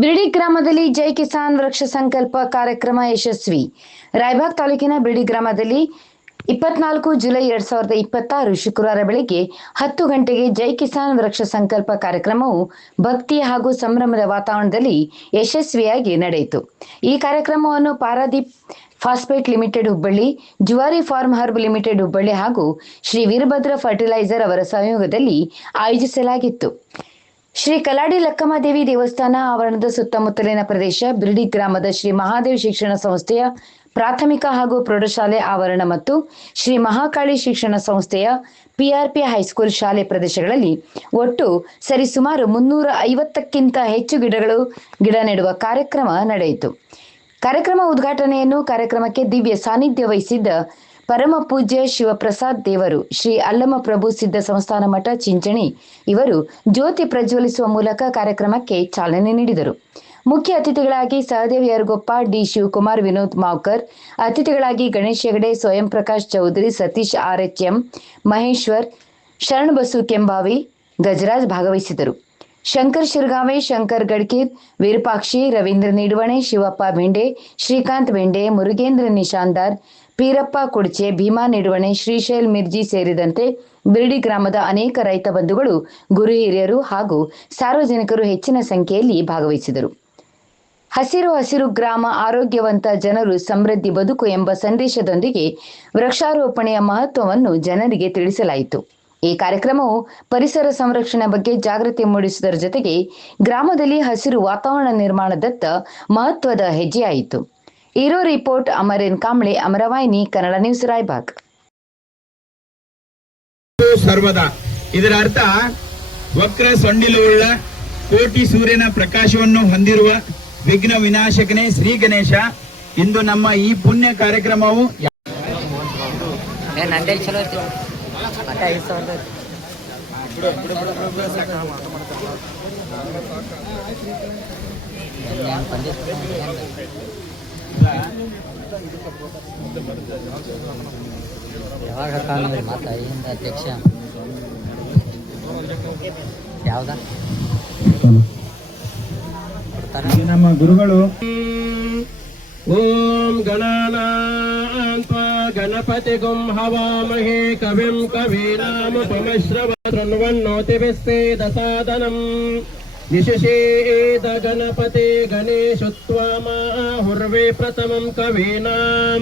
ಬಿರ್ಡಿ ಗ್ರಾಮದಲ್ಲಿ ಜೈ ಕಿಸಾನ್ ವೃಕ್ಷ ಸಂಕಲ್ಪ ಕಾರ್ಯಕ್ರಮ ಯಶಸ್ವಿ. ರಾಯಬಾಗ್ ತಾಲೂಕಿನ ಬಿರ್ಡಿ ಗ್ರಾಮದಲ್ಲಿ 24 ಜುಲೈ 2026 ಶುಕ್ರವಾರ ಬೆಳಗ್ಗೆ 10 ಗಂಟೆಗೆ ಜೈ ಕಿಸಾನ್ ವೃಕ್ಷ ಸಂಕಲ್ಪ ಕಾರ್ಯಕ್ರಮವು ಭಕ್ತಿ ಹಾಗೂ ಸಂಭ್ರಮದ ವಾತಾವರಣದಲ್ಲಿ ಯಶಸ್ವಿಯಾಗಿ ನಡೆಯಿತು. ಈ ಕಾರ್ಯಕ್ರಮವನ್ನು Paradeep phosphate limited Hubballi, Zuari farm herb limited Hubballi ಹಾಗೂ ಶ್ರೀ ವೀರಭದ್ರ ಫರ್ಟಿಲೈಸರ್ ಅವರ ಸಹಯೋಗದಲ್ಲಿ ಆಯೋಜಿಸಲಾಗಿತ್ತು. ಶ್ರೀ ಕಲಾಡಿ ಲಕ್ಕಮ್ಮದೇವಿ ದೇವಸ್ಥಾನ ಆವರಣದ ಸುತ್ತಮುತ್ತಲಿನ ಪ್ರದೇಶ, ಬಿರ್ಡಿ ಗ್ರಾಮದ ಶ್ರೀ ಮಹಾದೇವ್ ಶಿಕ್ಷಣ ಸಂಸ್ಥೆಯ ಪ್ರಾಥಮಿಕ ಹಾಗೂ ಪ್ರೌಢಶಾಲೆ ಆವರಣ ಮತ್ತು ಶ್ರೀ ಮಹಾಕಾಳಿ ಶಿಕ್ಷಣ ಸಂಸ್ಥೆಯ PRP ಹೈಸ್ಕೂಲ್ ಶಾಲೆ ಪ್ರದೇಶಗಳಲ್ಲಿ ಒಟ್ಟು ಸರಿಸುಮಾರು 350ಕ್ಕಿಂತ ಹೆಚ್ಚು ಗಿಡ ನೆಡುವ ಕಾರ್ಯಕ್ರಮ ನಡೆಯಿತು. ಕಾರ್ಯಕ್ರಮ ಉದ್ಘಾಟನೆಯನ್ನು ಕಾರ್ಯಕ್ರಮಕ್ಕೆ ದಿವ್ಯ ಸಾನ್ನಿಧ್ಯ ವಹಿಸಿದ್ದ ಪರಮ ಪೂಜ್ಯ ಶಿವಪ್ರಸಾದ್ ದೇವರು, ಶ್ರೀ ಅಲ್ಲಮಪ್ರಭು ಸಿದ್ಧ ಸಂಸ್ಥಾನ ಮಠ ಚಿಂಚಣಿ ಇವರು ಜ್ಯೋತಿ ಪ್ರಜ್ವಲಿಸುವ ಮೂಲಕ ಕಾರ್ಯಕ್ರಮಕ್ಕೆ ಚಾಲನೆ ನೀಡಿದರು. ಮುಖ್ಯ ಅತಿಥಿಗಳಾಗಿ ಸಹದೇವ್ ಯರಗೊಪ್ಪ, ಡಿ ಶಿವಕುಮಾರ್, ವಿನೋದ್ ಮಾವ್ಕರ್, ಅತಿಥಿಗಳಾಗಿ ಗಣೇಶ್ ಹೆಗಡೆ, ಸ್ವಯಂ ಪ್ರಕಾಶ್ ಚೌಧರಿ, ಸತೀಶ್ RHM, ಮಹೇಶ್ವರ್, ಶರಣ್ ಬಸು ಕೆಂಬಾವಿ, ಗಜರಾಜ್ ಭಾಗವಹಿಸಿದರು. ಶಂಕರ್ ಶಿರ್ಗಾವೆ, ಶಂಕರ್ ಗಡ್ಕೀರ್, ವಿರೂಪಾಕ್ಷಿ, ರವೀಂದ್ರ ನಿಡುವಣೆ, ಶಿವಪ್ಪ ಬೆಂಡೆ, ಶ್ರೀಕಾಂತ್ ಬೆಂಡೆ, ಮುರುಗೇಂದ್ರ ನಿಶಾಂದಾರ್, ಪೀರಪ್ಪ ಕುಡ್ಚೆ, ಭೀಮಾ ನಿಡುವಣೆ, ಶ್ರೀಶೈಲ್ ಮಿರ್ಜಿ ಸೇರಿದಂತೆ ಬಿರ್ಡಿ ಗ್ರಾಮದ ಅನೇಕ ರೈತ ಬಂಧುಗಳು, ಗುರು ಹಿರಿಯರು ಹಾಗೂ ಸಾರ್ವಜನಿಕರು ಹೆಚ್ಚಿನ ಸಂಖ್ಯೆಯಲ್ಲಿ ಭಾಗವಹಿಸಿದರು. ಹಸಿರು ಗ್ರಾಮ, ಆರೋಗ್ಯವಂತ ಜನರು, ಸಮೃದ್ಧಿ ಬದುಕು ಎಂಬ ಸಂದೇಶದೊಂದಿಗೆ ವೃಕ್ಷಾರೋಪಣೆಯ ಮಹತ್ವವನ್ನು ಜನರಿಗೆ ತಿಳಿಸಲಾಯಿತು. ಈ ಕಾರ್ಯಕ್ರಮವು ಪರಿಸರ ಸಂರಕ್ಷಣೆ ಬಗ್ಗೆ ಜಾಗೃತಿ ಮೂಡಿಸುವುದರ ಜೊತೆಗೆ ಗ್ರಾಮದಲ್ಲಿ ಹಸಿರು ವಾತಾವರಣ ನಿರ್ಮಾಣದತ್ತ ಮಹತ್ವದ ಹೆಜ್ಜೆಯಾಯಿತು. ಇರೋ ರಿಪೋರ್ಟ್ ಅಮರೇನ್ ಕಾಂಬ್ಳೆ, ಅಮರವಾಹಿನಿ ಕನ್ನಡ ನ್ಯೂಸ್, ರಾಯಬಾಗ್. ಸರ್ವದ ಇದರ ಅರ್ಥ ವಕ್ರ ಸೊಂಡಿಲುಳ್ಳ ಕೋಟಿ ಸೂರ್ಯನ ಪ್ರಕಾಶವನ್ನು ಹೊಂದಿರುವ ವಿಘ್ನ ವಿನಾಶಕನೇ ಶ್ರೀ ಗಣೇಶ. ಇಂದು ನಮ್ಮ ಈ ಪುಣ್ಯ ಕಾರ್ಯಕ್ರಮವು ಯಾವಾಗ ಮಾತಾ ಏನಿಂದ ಅಧ್ಯಕ್ಷ ಯಾವ್ದ ನಮ್ಮ ಗುರುಗಳು ಓಂ ಗಣಾನಾನ್ತ್ವ ಗಣಪತಿಗುಂ ಹವಾಮಹೇ ಕವಿಂ ಕವೀನಾಮುಪಮಶ್ರವೃಣ್ವನ್ನೋತಿಭಿಸ್ಸೇದಸಾದನಂ ನಿಶಿಷೇದ ಗಣಪತಿ ಗಣೇಶತ್ವಾಮಾಹುರ್ವೇ ಪ್ರಥಮಂ ಕವೀನಾಂ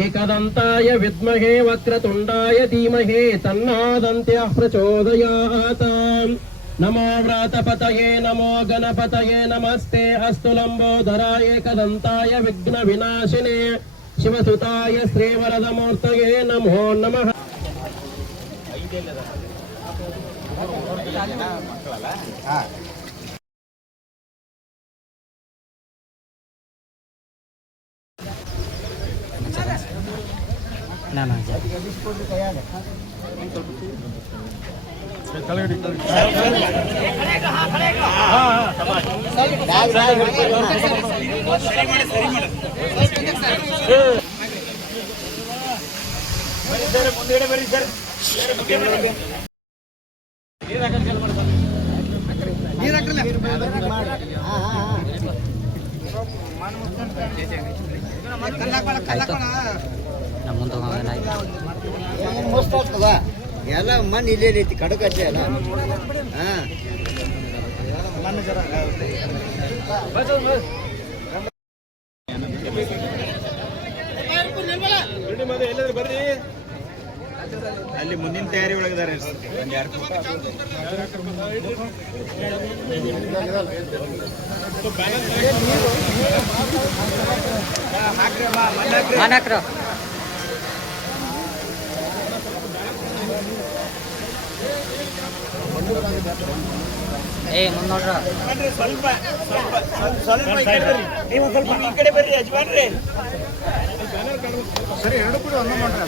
ಏಕದಂತಾಯ ವಿದ್ಮಹೇ ವಕ್ರತುಂಡಾಯ ಧೀಮಹಿ ತನ್ನೋದಂತ್ಯಃ ಪ್ರಚೋದಯಾತ್. ನಮೋ ವ್ರಾತಪತಯೇ ನಮೋ ಗಣಪತಯೇ ನಮಸ್ತೆ ಅಸ್ತು ಲಂಬೋದರಾಯ ಏಕದಂತಾಯ ವಿಘ್ನ ವಿನಾಶಿನೇ ಶಿವಸುತಾಯ ಶ್ರೀವರದ ಮೂರ್ತಯೇ ನಮೋ ನಮಃ. ಎಲ್ಲ ಮಣ್ಣು ಇಲ್ಲೇ ರೀತಿ ಕಡಕಟ್ಟೆ ಅಲ್ಲ. ಬರ್ರಿ, ಅಲ್ಲಿ ಮುಂದಿನ ತಯಾರಿ ಒಳಗಿದ್ದಾರೆ. ಮುನ್ನೋಡ್ರ ಸ್ವಲ್ಪ ಈ ಕಡೆ ಬರ್ರಿ ಯಜಮಾನ್ರಿ. ಸರಿ, ಎರಡು ಕೂಡ ಒಂದೇ ಮಾಡ್ರಿ.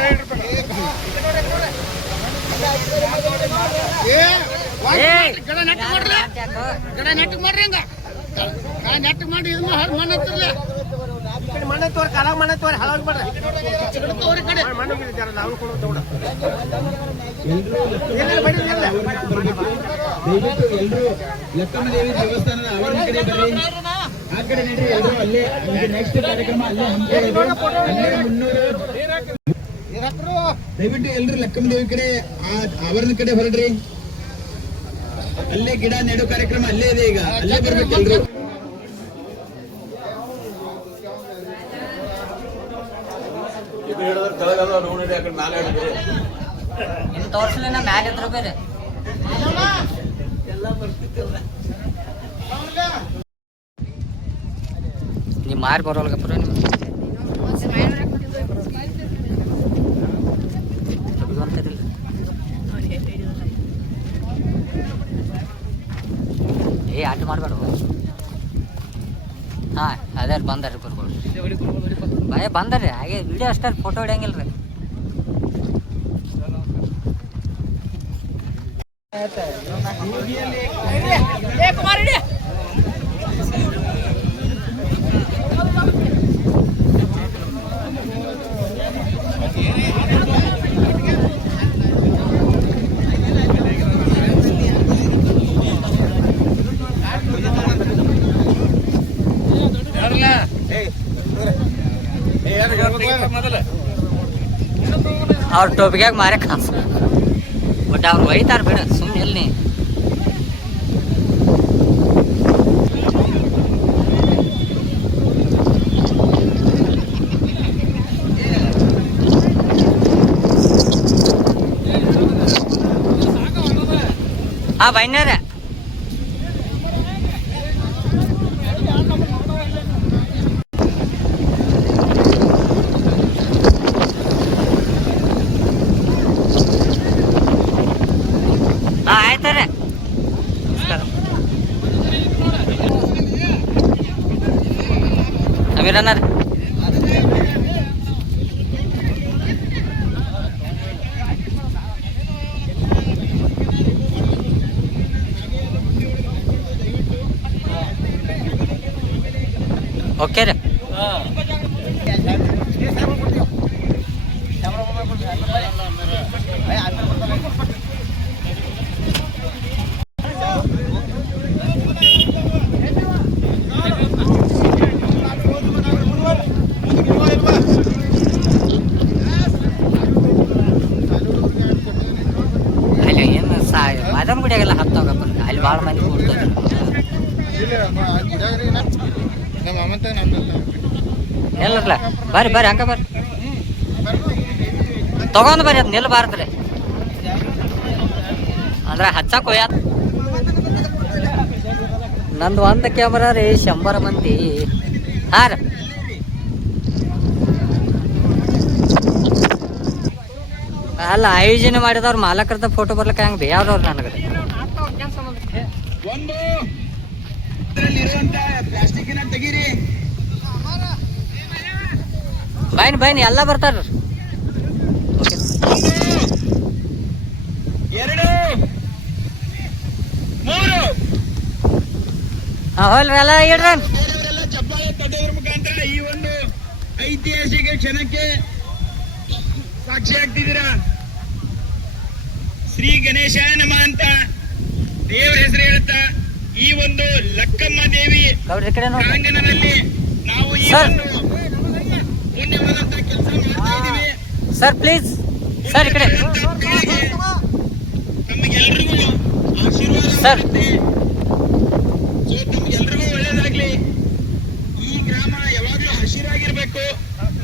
ಕೈ ಮಣ್ಣೆ ತೋರಿ ಕಾಲ ಮಣ್ಣೆ ತೋರಿ ಹಳವಾಗಿ ಮಾಡ್ರಿ ಮಣ್ಣು ಬಿದ್ದಾರಲ್ಲ ಅವ್ರು ಕೊಡೋ ತಗೊಂಡ ದಯವಿಟ್ಟು ಎಲ್ಲರೂ ಲಕ್ಕಮ್ಮ ದೇವಿ ದೇವಸ್ಥಾನದ ಆವರಣ ಕಡೆ ಬರ್ರಿ. ಆ ಕಡೆ ನಡ್ರಿ ಎಲ್ಲರೂ. ಅಲ್ಲೇ ನೆಕ್ಸ್ಟ್ ಕಾರ್ಯಕ್ರಮ ಅಲ್ಲೇ ಹಮ್ಮಿಕೊಳ್ಳೋದು. ಅಲ್ಲೇ 300 ದಯವಿಟ್ಟು ಎಲ್ಲರೂ ಲಕ್ಕಮ್ಮ ದೇವಿ ಕಡೆ ಆ ಆವರಣ ಕಡೆ ಹೊರಡ್ರಿ. ಅಲ್ಲೇ ಗಿಡ ನೆಡೋ ಕಾರ್ಯಕ್ರಮ ಅಲ್ಲೇ ಇದೆ. ಈಗ ಅಲ್ಲೇ ಬರ್ಬೇಕು ಎಲ್ರು. ಇನ್ನು ತೋರಿಸ್ಲಿಲ್ಲ ಮ್ಯಾಲೆ ಎದ್ರ ಬೇರೆ ನೀವು ಮಾರಿ ಬರೋಲ್ಗಪ್ಪ ನೀವು ಅಂತಿರಲಿಲ್ಲ. ಏ ಆಟ ಮಾಡಬೇಡ. ಹಾಂ ಅದೇ ಬಂದಾರಿ ಬರ್ಬೋದು ಭಯ ಬಂದಾರಿ. ಹಾಗೆ ವಿಡಿಯೋ ಅಷ್ಟೇ ಫೋಟೋ ಹಿಡಿಯಂಗಿಲ್ಲ ರೀ. ಅವ್ರ ಟೋಪಿಗ್ಯಾಗ ಮಾರೇ ಕಾಸು ಬಟ್ ಅವ್ರು ಒಯ್ತಾರ ಬೇಡ ಸುಮ್ಮನೆ ಎಲ್ಲಿ. ಹಾಂ ಬೈನಾರ ಆಯ್ತಾರೆ. ಅಮೀರಣ್ಣ ಓಕೆ ರೀ. ಅಲ್ಲಿ ಏನು ಮದನ್ ಗುಡಿಯಾಗೆಲ್ಲ ಹತ್ತೋಗಪ್ಪ ಅಲ್ಲಿ ಭಾಳ ಮಂದಿ ಕೂಡ್ತದೆ. ಎಲ್ಲಲ್ಲ ಬರ್ರಿ ಬರ್ರಿ ಹಂಗ ಬರ್ರಿ ತಗೊಂಡ್ ಬರ್ರಿ ಅದು ನಿಲ್ಬಾರ್ದ್ರಿ ಅಂದ್ರೆ ಹಚ್ಚಕ್ ಹೋಯ. ನಂದು ಒಂದು ಕ್ಯಾಮ್ರಾ ರೀ 100 ಮಂದಿ. ಹಾಂ ರೀ ಅಲ್ಲ ಆಯೋಜನೆ ಮಾಡಿದವ್ರು ಮಾಲಕರದ ಫೋಟೋ ಬರ್ಲಿಕ್ಕೆ ಹಂಗೆ ಬೇಯಾವ್ರವ್ರು ನನಗೆ. ಬೈನ್ ಎಲ್ಲ ಬರ್ತಾರ. ಹಾಂ ಹೋಲ್ರಿ ಎಲ್ಲ ಇಡ್ರಿ. ಚಪ್ಪಾಳೆ ತಟ್ಟೋದ್ರ ಮುಖಾಂತರ ಈ ಒಂದು ಐತಿಹಾಸಿಕ ಕ್ಷಣಕ್ಕೆ ಸಾಕ್ಷಿ ಆಗ್ತಿದ್ದೀರಾ. ಶ್ರೀ ಗಣೇಶಾಯ ನಮಃ ಅಂತ ದೇವರ ಹೆಸರು ಹೇಳ್ತಾ ಈ ಒಂದು ಲಕ್ಕಮ್ಮ ದೇವಿ ಪ್ರಾಂಗಣದಲ್ಲಿ ನಾವು ಈ ಒಂದು ಪುಣ್ಯವಾದಂತ ಕೆಲಸ ಮಾಡ್ತಾ ಇದ್ದೀವಿ. ಸರ್ ಪ್ಲೀಸ್ ಸರ್ ಈ ಕಡೆ ತಮಗೆಲ್ರಿಗೂ ಆಶೀರ್ವಾದ ಸರ್. ತಮ್ಗೆಲ್ರಿಗೂ ಒಳ್ಳೇದಾಗ್ಲಿ. ಈ ಗ್ರಾಮ ಯಾವಾಗ್ಲೂ ಹಸಿರಾಗಿರ್ಬೇಕು.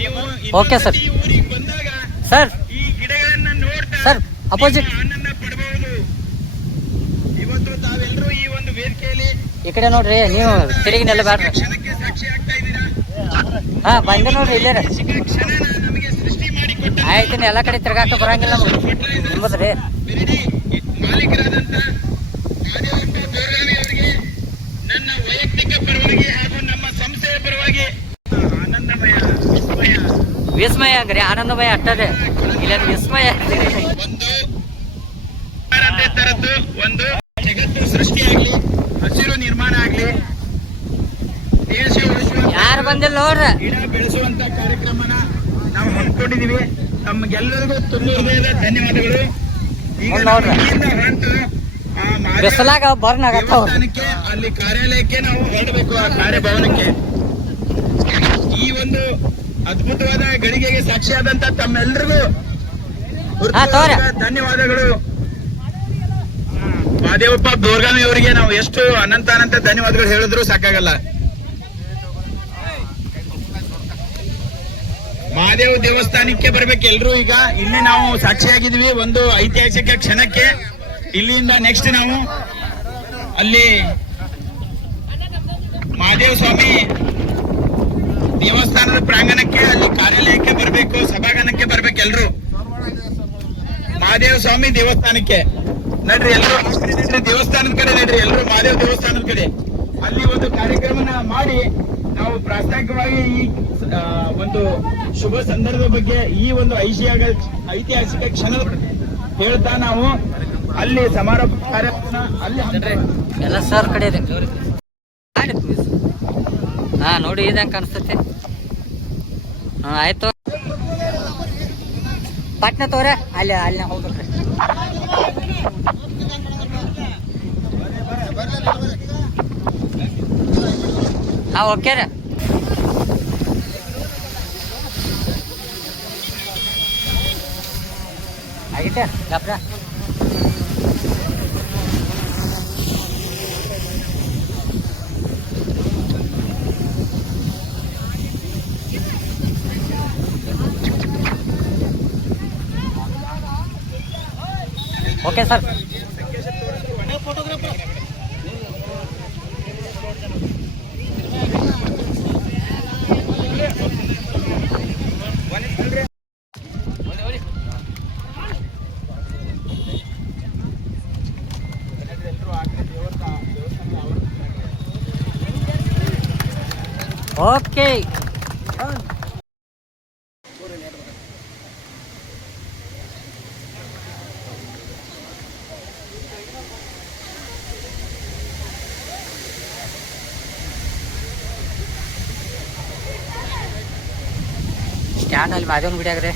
ನೀವು ಓಕೆ ಸರ್. ಊರಿಗೆ ಬಂದಾಗ ಸರ್ ಈ ಗಿಡಗಳನ್ನ ನೋಡ್ತಾ ಸರ್ ಅಪೋಸಿಟ್ ಆನಂದ ಪಡಬಹುದು. ಇವತ್ತು ತಾವೆಲ್ಲರೂ ಈ ಒಂದು ವೇದಿಕೆಯಲ್ಲಿ ಈ ಕಡೆ ನೋಡ್ರಿ. ನೀವು ತಿರುಗಿನೆಲ್ಲ ಬ್ಯಾಡ್ರಿ. ಕ್ಷಣಕ್ಕೆ ಸಾಕ್ಷಿ ಆಗ್ತಾ ಇದ್ದೀರಾ. ಹಾಂ ಬಂದೆ ನೋಡ್ರಿ ಇಲ್ಲೇ ರೀ. ಕ್ಷಣನ ನಮಗೆ ಸೃಷ್ಟಿ ಮಾಡಿ ಕೊಟ್ಟ ಆಯ್ತೀನಿ ಎಲ್ಲ ಕಡೆ ತಿರ್ಗಾಕ ಬರಂಗಿಲ್ಲ ನಮ್ಗೆ ನಿಮ್ಮದ್ರಿ. ಬಿರಿಡಿ ಮಾಲೀಕರಾದಂತ ಮಾದೇವಪ್ಪ ಬೋರ್ಗಾವಿ ಅವರಿಗೆ ನನ್ನ ವೈಯಕ್ತಿಕ ಪರವಾಗಿ ಹಾಗೂ ನಮ್ಮ ಸಂಸ್ಥೆಯ ಪರವಾಗಿ ಆನಂದಮಯ ವಿಸ್ಮಯ ಅಂಗ್ರಿ ಆನಂದಮಯ ಅಟ್ಟದೆ ಇಲ್ಲ ವಿಸ್ಮಯ. ಒಂದು ತರದ್ದು ಒಂದು ಜಗತ್ತು ಸೃಷ್ಟಿಯಾಗ್ಲಿ, ಹಸಿರು ನಿರ್ಮಾಣ ಆಗ್ಲಿ, ದೇಶ ಉಳಿಸುವಂತ, ಯಾರು ಬಂದಿಲ್ಲ ನೋಡ್ರಿ. ಗಿಡ ಬೆಳೆಸುವಂತ ಕಾರ್ಯಕ್ರಮನ ನಾವು ಹಮ್ಮಿಕೊಂಡಿದೀವಿ. ತಮ್ಗೆಲ್ಲರಿಗೂ ತುಂಬ ಹೃದಯದ ಧನ್ಯವಾದಗಳು. ಈಗ ನಾವು ಇಲ್ಲಿಂದ ಹೊರಟು ಆ ಮಹಾದೇವ ಬಿಸಲಾಗ ಬರ್ನಾಗತ್ತಾವ. ದೇವಸ್ಥಾನಕ್ಕೆ, ಅಲ್ಲಿ ಕಾರ್ಯಾಲಯಕ್ಕೆ ನಾವು ಹೊರಡಬೇಕು, ಆ ಕಾರ್ಯಭವನಕ್ಕೆ. ಈ ಒಂದು ಅದ್ಭುತವಾದ ಗಳಿಗೆಗೆ ಸಾಕ್ಷಿಯಾದಂತ ತಮ್ಮೆಲ್ಲರಿಗೂ ಧನ್ಯವಾದಗಳು. ಮಹಾದೇವಪ್ಪ ಬೋರ್ಗಾಮಿ ಅವರಿಗೆ ನಾವು ಎಷ್ಟು ಅನಂತ ಧನ್ಯವಾದಗಳು ಹೇಳಿದ್ರು ಸಾಕಾಗಲ್ಲ. ಮಹಾದೇವ ದೇವಸ್ಥಾನಕ್ಕೆ ಬರ್ಬೇಕು ಎಲ್ರು. ಈಗ ಇಲ್ಲಿ ನಾವು ಸಾಕ್ಷಿಯಾಗಿದ್ವಿ ಒಂದು ಐತಿಹಾಸಿಕ ಕ್ಷಣಕ್ಕೆ. ಇಲ್ಲಿಂದ ನೆಕ್ಸ್ಟ್ ನಾವು ಅಲ್ಲಿ ಮಹಾದೇವ ಸ್ವಾಮಿ ದೇವಸ್ಥಾನದ ಪ್ರಾಂಗಣಕ್ಕೆ, ಅಲ್ಲಿ ಕಾರ್ಯಾಲಯಕ್ಕೆ ಬರ್ಬೇಕು, ಸಭಾಂಗಣಕ್ಕೆ ಬರ್ಬೇಕು ಎಲ್ರು. ಮಹಾದೇವ ಸ್ವಾಮಿ ದೇವಸ್ಥಾನಕ್ಕೆ ನಡ್ರಿ ಎಲ್ರು, ದೇವಸ್ಥಾನದ ಕಡೆ ನಡ್ರಿ ಎಲ್ರು, ಮಹಾದೇವ ದೇವಸ್ಥಾನದ ಕಡೆ. ಅಲ್ಲಿ ಒಂದು ಕಾರ್ಯಕ್ರಮನ ಮಾಡಿ ನಾವು ಪ್ರಾಸ್ತಾವಿಕವಾಗಿ ಈ ಒಂದು ಶುಭ ಸಂದರ್ಭದ ಬಗ್ಗೆ, ಈ ಒಂದು ಐತಿಹಾಸಿಕ ಕ್ಷಣ ಹೇಳ್ತಾ ನಾವು ಅಲ್ಲಿ ಸಮಾರೋಪ ಕಾರ್ಯಕ್ರಮ ಅಲ್ಲಿ ಎಲ್ಲ ಸರ್ ಕಡೆ ಇದೆ. ಹಾ ನೋಡಿ ಇದಂಗೆ ಕಾಣಿಸ್ತೈತಿ. ಹಾ ಆಯ್ತು, ಪಟ್ನ ತೋರ ಅಲ್ಲಿ ಅಲ್ಲಿ ಹೋಗ್ಬೇಕ್ರಿ. ಹಾ ಓಕೆ ರೀ. ಆಗಿಟ್ಟೆ ಡಾಕ್ಟ್ರ. Okay sir. ಓಕೆ ಸ್ಟ್ಯಾಂಡ್ ಅಲ್ಲಿ ಮಾದೇವನ್ ಗುಡಿ ಆಗ್ರೆ.